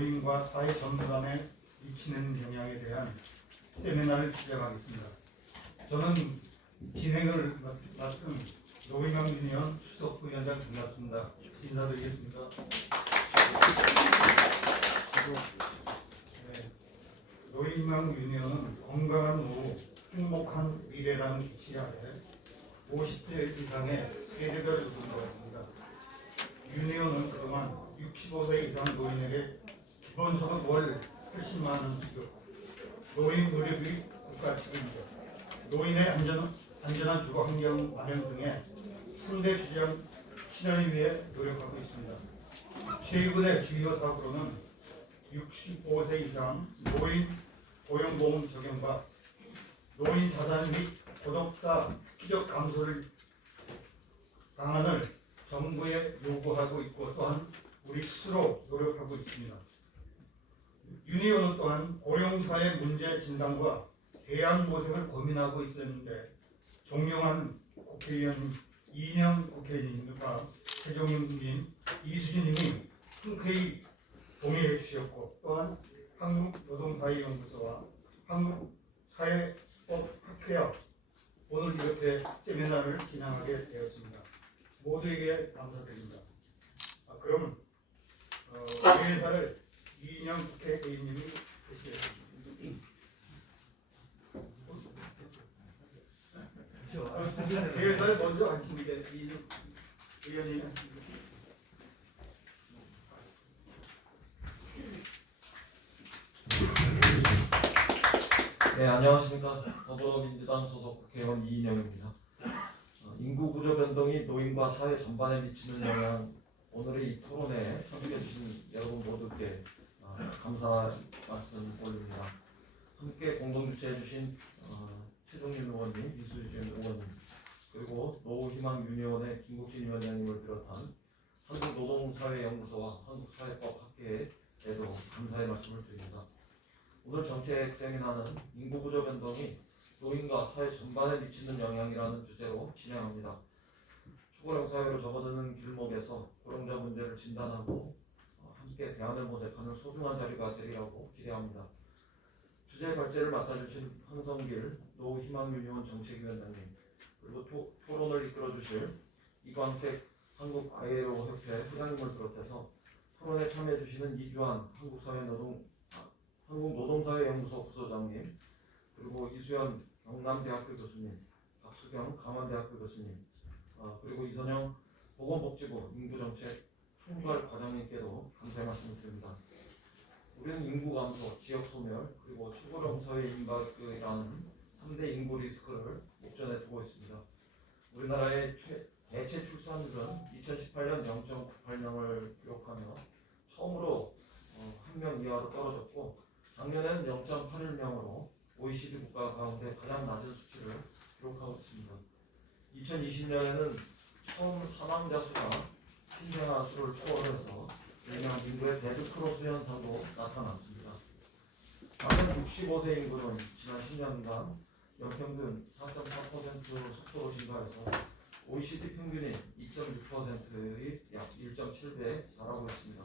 노인과 사회 전반에 미치는 영향에 대한 세미나를 시작하겠습니다. 저는 진행을 맡은 노인왕 유니언 수석부위원장 김났습니다. 인사드리겠습니다. 노인왕 유니언은 건강한 노후, 행복한 미래라는 기치 아래 50세 이상의 세대별을 운동합니다. 유니언은 그동안 65세 이상 노인에게 기본소득 월 80만 원 지급, 노인 의료비 국가 책임자, 노인의 안전한 주거 환경 마련 등의 3대 주장 실현을 위해 노력하고 있습니다. 최근의 기여 사업으로는 65세 이상 노인 고용보험 적용과 노인 자산 및 고독사 획기적 감소를 방안을 정부에 요구하고 있고 또한 우리 스스로 노력하고 있습니다. 유니온은 또한 고령사회 문제 진단과 대안 모색을 고민하고 있었는데 존경한 국회의원 이인영 국회의원님과 최종윤님, 이수진님이 흔쾌히 동의해 주셨고 또한 한국노동사회연구소와 한국사회법학회와 오늘 이렇게 세미나를 진행하게 되었습니다. 모두에게 감사드립니다. 그럼 회사를 이인영 국회의원님이 하시겠습니다. 회사를 먼저 하십니다. 이인영 의원님이 하십니다. 네, 안녕하십니까. 더불어민주당 소속 국회의원 이인영입니다. 인구 구조 변동이 노인과 사회 전반에 미치는 영향, 오늘의 이 토론에 참석해주신 여러분 모두께 감사 말씀 올립니다. 함께 공동주최해주신 최종윤 의원님, 이수진 의원님, 그리고 노후희망 유니온의 김국진 위원장님을 비롯한 한국노동사회연구소와 한국사회법학회에도 감사의 말씀을 드립니다. 오늘 정책 세미나는 인구 구조 변동이 노인과 사회 전반에 미치는 영향이라는 주제로 진행합니다. 초고령 사회로 접어드는 길목에서 고령자 문제를 진단하고 함께 대안을 모색하는 소중한 자리가 되리라고 기대합니다. 주제 발제를 맡아주신 황성길 노후희망유니온 정책위원장님, 그리고 토론을 이끌어주실 이광택 한국ILO 협회 회장님을 비롯해서 토론에 참여해주시는 이주환 한국노동사회연구소 부소장님, 그리고 이수연 경남대학교 교수님, 박수경 강원대학교 교수님, 그리고 이선영 보건복지부 인구정책 총괄 과장님께도 감사의 말씀을 드립니다. 우리는 인구 감소, 지역 소멸, 그리고 초고령 사회 임박이라는 3대 인구 리스크를 목전에 두고 있습니다. 우리나라의 대체 출산율은 2018년 0.98명을 기록하며 처음으로 1명 이하로 떨어졌고 작년에는 0.81명으로 OECD 국가 가운데 가장 낮은 수치를 기록하고 있습니다. 2020년에는 처음 사망자 수가 신생아 수를 초월해서 일명 인구의 데드크로스 현상도 나타났습니다. 남은 65세 인구는 지난 10년간 연평균 4.4% 속도로 증가해서 OECD 평균인 2.6%의 약 1.7배에 달하고 있습니다.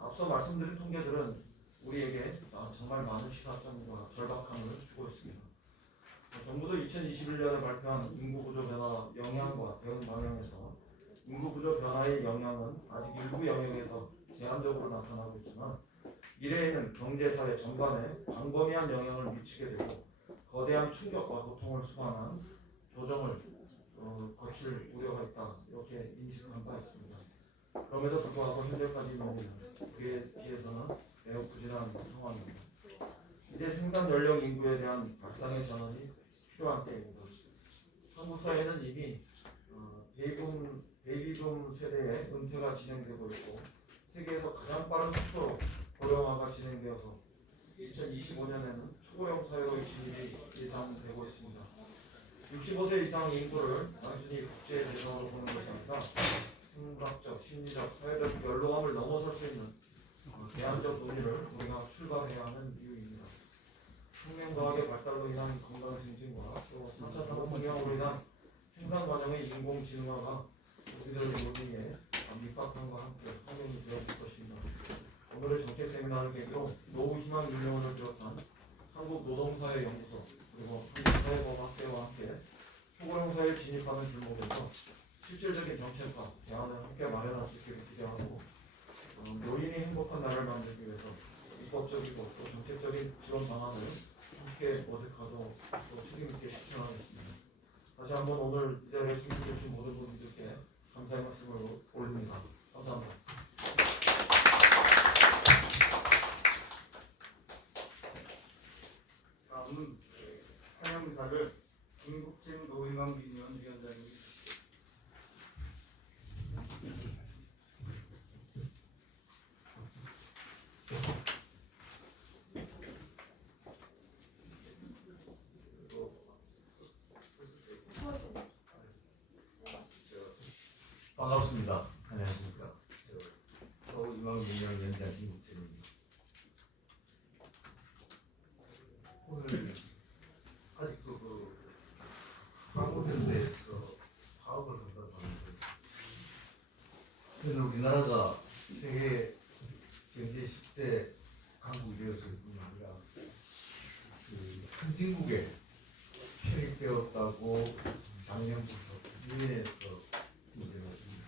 앞서 말씀드린 통계들은 우리에게 정말 많은 시사점과 절박함을 주고 있습니다. 정부도 2021년에 발표한 인구구조 변화 영향과 대응 방향에서 인구구조 변화의 영향은 아직 일부 영역에서 제한적으로 나타나고 있지만 미래에는 경제사회 전반에 광범위한 영향을 미치게 되고 거대한 충격과 고통을 수반한 조정을 거칠 우려가 있다, 이렇게 인식한 바 있습니다. 그럼에도 불구하고 현재까지 노인은 그에 비해서는 매우 부진한 상황입니다. 이제 생산 연령 인구에 대한 발상의 전환이 필요한 때입니다. 한국 사회는 이미 베이비붐 세대의 은퇴가 진행되고 있고 세계에서 가장 빠른 속도로 고령화가 진행되어서 2025년에는 초고령 사회로의 진입이 예상되고 있습니다. 65세 이상 인구를 단순히 국제 대상으로 보는 것이 아니라 생물학적, 심리적, 사회적 연로함을 넘어설 수 있는 대안적 논의를 우리가 출발해야 하는 이유입니다. 혁명과학의 발달로 인한 건강 증진과 또 4차 산업 성장으로 인한 생산 과정의 인공지능화가 우리들의 논의에 밑바탕과 함께 환경이 되어줄 것입니다. 오늘의 세미나를 계기로 노후희망인력원을 비롯한 한국노동사회연구소 그리고 한국사회보험학회와 함께 초고령 사회에 진입하는 길목에서 실질적인 정책과 대안을 함께 마련할 수 있기를 기대하고 노인이 행복한 나라를 만들기 위해서 입법적이고 또 정책적인 지원 방안을 함께 모색하고 또 책임있게 실천하겠습니다. 다시 한번 오늘 이 자리에 참석해주신 모든 분들께 감사의 말씀을 올립니다. 감사합니다. 다음은 환영사를 김국진 노희망민의원 위원장님이 반갑습니다. 안녕하십니까. 서울희망민의원 위원장 김국진입니다. 오늘 아직도 한국현대에서 파업을 한다고 하는데, 오늘 우리나라가 세계 경제 10대 강국이 되었을 뿐만 아니라 선진국에 편입되었다고 작년부터 유엔에서 문제가 있습니다.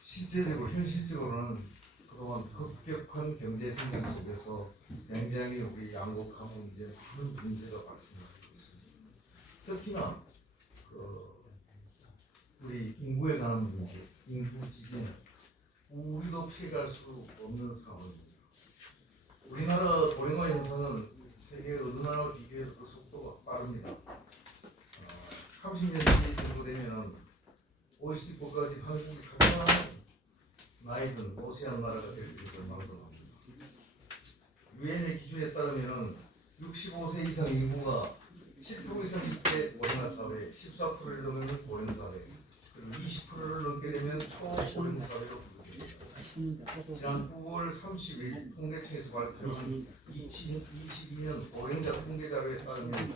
실제적으로 현실적으로는 그동안 급격한 경제 성장 속에서 굉장히 우리 양극화 문제 큰 문제가 발생하고 있습니다. 특히나 우리 인구에 관한 문제, 인구 지진, 우리도 피해갈 수 없는 상황입니다. 우리나라 고령화 현상은 세계 어느 나라와 비교해도 속도가 빠릅니다. 30년이 정도 되면은 OECD 국가 중 한국이 가장 나이 든 오세안 나라가 될 전망도 합니다. 유엔의 기준에 따르면은 65세 이상 인구가 7% 이상 이때 고령화 사회, 14%를 넘으면 고령 사회, 그리고 20%를 넘게 되면 초고령 사회로 부르됩니다. 지난 9월 30일 통계청에서 발표한 2022년 고령자 통계 자료에 따르면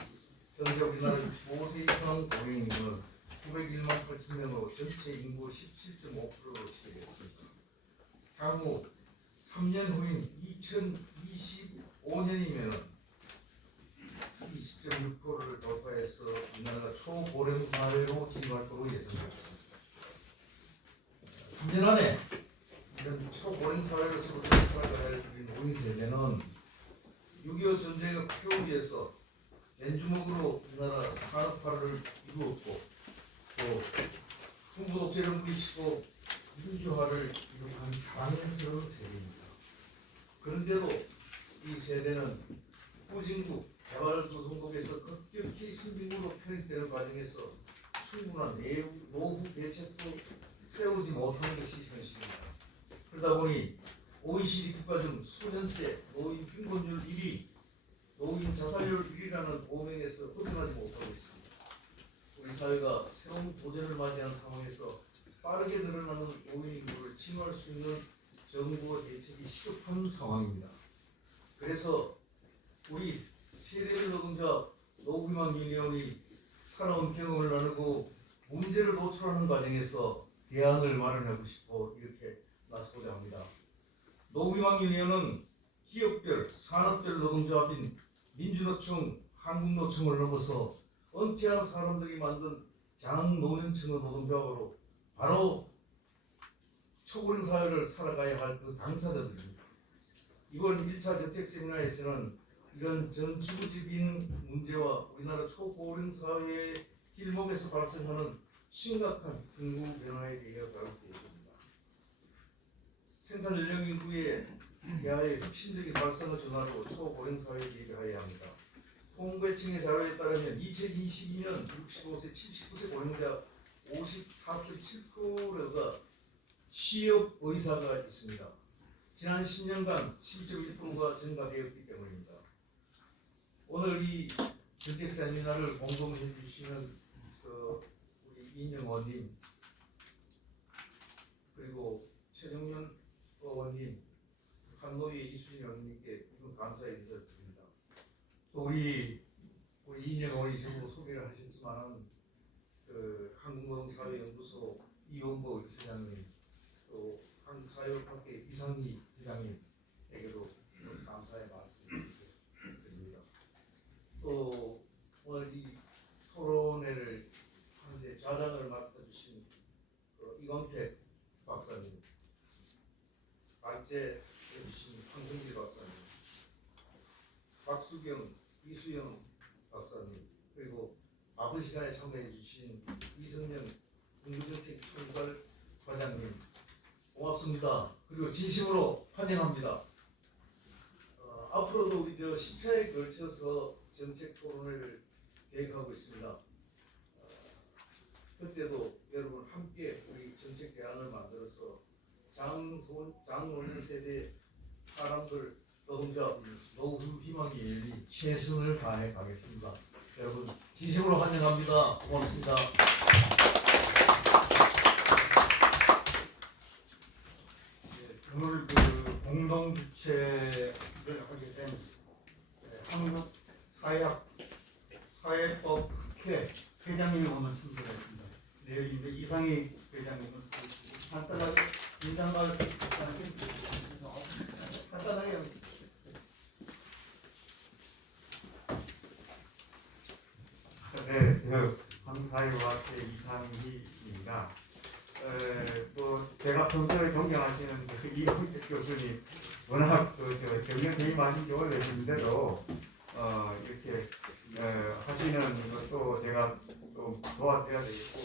현재 우리나라 65세 이상 고령 인구는 901만 8천 명으로 전체 인구 17.5%로 집계됐습니다. 향후 3년 후인 2025년이면 20.6%를 돌파해서 우리나라가 초고령 사회로 진입할 것으로 예상되었습니다. 3년 안에 이런 초고령 사회로서 진입할 우리 노인 세대는 6.25 전쟁의 폐후 위해서 맨주먹으로 우리나라 산업화를 이루었고 또 군부 독재를 물리치고 민주화를 이룩한 자랑스러운 세대입니다. 그런데도 이 세대는 후진국 개발도상국에서 급격히 선진국으로 편입되는 과정에서 충분한 노후 대책도 세우지 못하는 것이 현실입니다. 그러다 보니 OECD 국가 중 수년째 노인 빈곤율 1위, 노인 자살률 1위라는 오명에서 벗어나지 못하고 있습니다. 우리 사회가 새로운 도전을 맞이한 상황에서 빠르게 늘어나는 노인 인구를 진화할 수 있는 정부의 대책이 시급한 상황입니다. 그래서 우리 세대별 노동자 노후희망위원회의 살아온 경험을 나누고 문제를 노출하는 과정에서 대안을 마련하고 싶어 이렇게 나서고자 합니다. 노후희망위원회는 기업별, 산업별 노동조합인 민주노총, 한국노총을 넘어서 은퇴한 사람들이 만든 장노년층의 노동조합으로 바로 초고령 사회를 살아가야 할 그 당사자들입니다. 이번 1차 정책 세미나에서는 이런 전지구적인 문제와 우리나라 초고령 사회의 길목에서 발생하는 심각한 인구 변화에 대해 다룰 계획입니다. 생산 연령 인구의 대하의 혁신적인 발생의 전환으로 초고령 사회에 대비해야 합니다. 통계청의 자료에 따르면 2022년 65세, 79세 고령자 54.7%가 취업 의사가 있습니다. 지난 10년간 10.1%가 증가되었기 때문입니다. 오늘 이 정책 세미나를 공동해 주시는 우리 이인영 의원님 그리고 최정년 의원님, 한노위 이수진 의원님께 감사의 인사를 드립니다. 또 우리 이인영 의원이 전부 소개를 하셨지만 한국노동사회연구소 이용보 이사장님 또 사회복합회 이상희 회장님에게도 감사의 말씀을 드립니다. 또 오늘 이 토론회를 하는데 자장을 맡아주신 이광택 박사님, 발제 해주신 황승기 박사님, 박수경, 이수영 박사님, 그리고 바쁜 시간에 참여해 주신 이성명 인구정책총괄 과장님 고맙습니다. 그리고 진심으로 환영합니다. 앞으로도 우리 10차에 걸쳐서 정책 토론을 계획하고 있습니다. 그때도 여러분 함께 우리 정책 대안을 만들어서 장노년 세대 사람들 노동자 노후 희망이 열리 최선을 다해 가겠습니다. 여러분 진심으로 환영합니다. 고맙습니다. 오늘 그 공동 주최를 하게 된 한국 사회법 학회 회장님이 오늘 참석했습니다. 내일 이제 이상희 회장님은 간단하게 인사말 간단하게 네, 저 한국사회학회 이상희입니다. 또 제가 평소에 존경하시는 이광택 교수님 워낙 경력 대입하신 지 오래되시는데도 이렇게 하시는 것도 제가 좀 도와드려야 되겠고,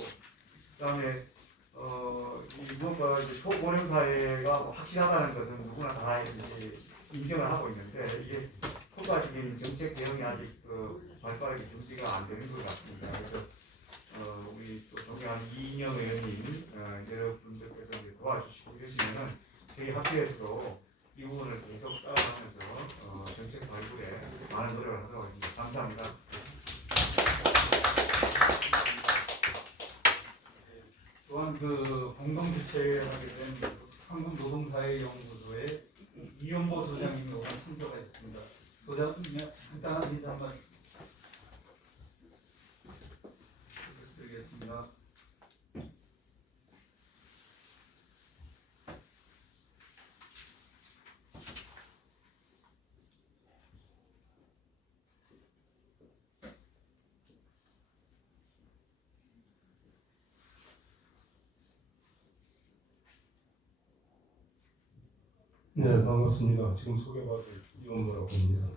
그다음에 이 무엇보다 이제 초고령 사회가 확실하다는 것은 누구나 다 이제 인정을 하고 있는데 이게 효과적인 정책 대응이 아직 발빠르게 준비가 안 되는 것 같습니다. 그래서 우리 또 존경하는 이인영 의원님 여러분들께서 이제 도와주시고 계시면은 저희 학교에서도 이 부분을 계속 따라가면서 정책 발굴에 많은 노력을 하도록 하겠습니다. 감사합니다. 또한 그 공동 주최하게 된 한국노동사회연구소의 이용보 소장님이 오늘 참석하셨습니다. 소장님 간단한 인사 한번 드리겠습니다. 네, 반갑습니다. 지금 소개받을 이용무라고 합니다.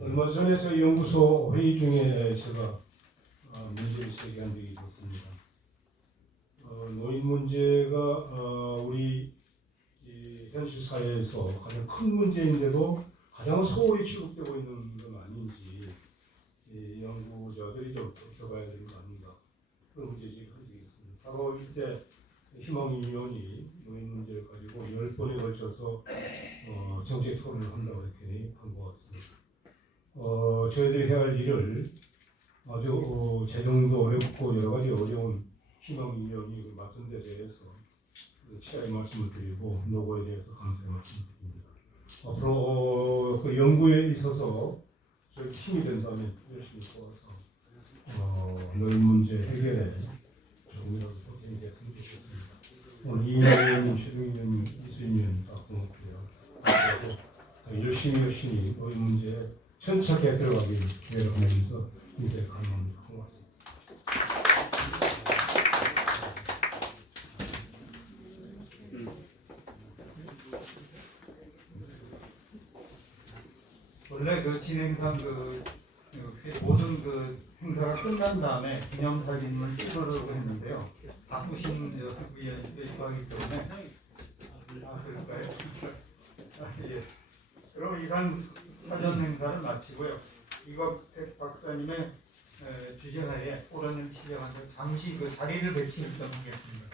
얼마 전에 저희 연구소 회의 중에 제가 문제를 제기한 적이 있었습니다. 노인 문제가 우리 이 현실 사회에서 가장 큰 문제인데도 가장 소홀히 취급되고 있는 건 아닌지 이 연구자들이 좀 지켜봐야 되는 거 아닌가, 그런 문제 제기한 적이 있습니다. 바로 이때 희망 위원이 노인 문제를 가지고 10번에 걸쳐서 정책 토론을 한다고 이렇게 한 것 같습니다. 저희들이 해야 할 일을 아주 재정도 어렵고 여러 가지 어려운 희망 위원이 맡은 데 대해서 취하의 말씀을 드리고 노고에 대해서 감사의 말씀을 드립니다. 앞으로 그 연구에 있어서 저희 힘이 된다면 열심히 도와서 노인 문제 해결에 조금이라도 보탬이 됐으면 좋겠습니다. 오늘 이인영 의원님, 최동희 의원님, 이수인 의원님 다 고맙고요. 앞으로도 더 열심히 노인 문제에 천착해 들어가길 기대하면서 인사에 감사합니다. 고맙습니다. 원래 그 진행상 모든 행사가 끝난 다음에 기념사진을 찍으려고 했는데요. 바쁘신 의원이 때문에 그럴까요? 예. 그럼 이상 사전 행사를 마치고요. 이광택 박사님의 주재하에 오라는 시작한데 잠시 그 자리를 배치하겠습니다.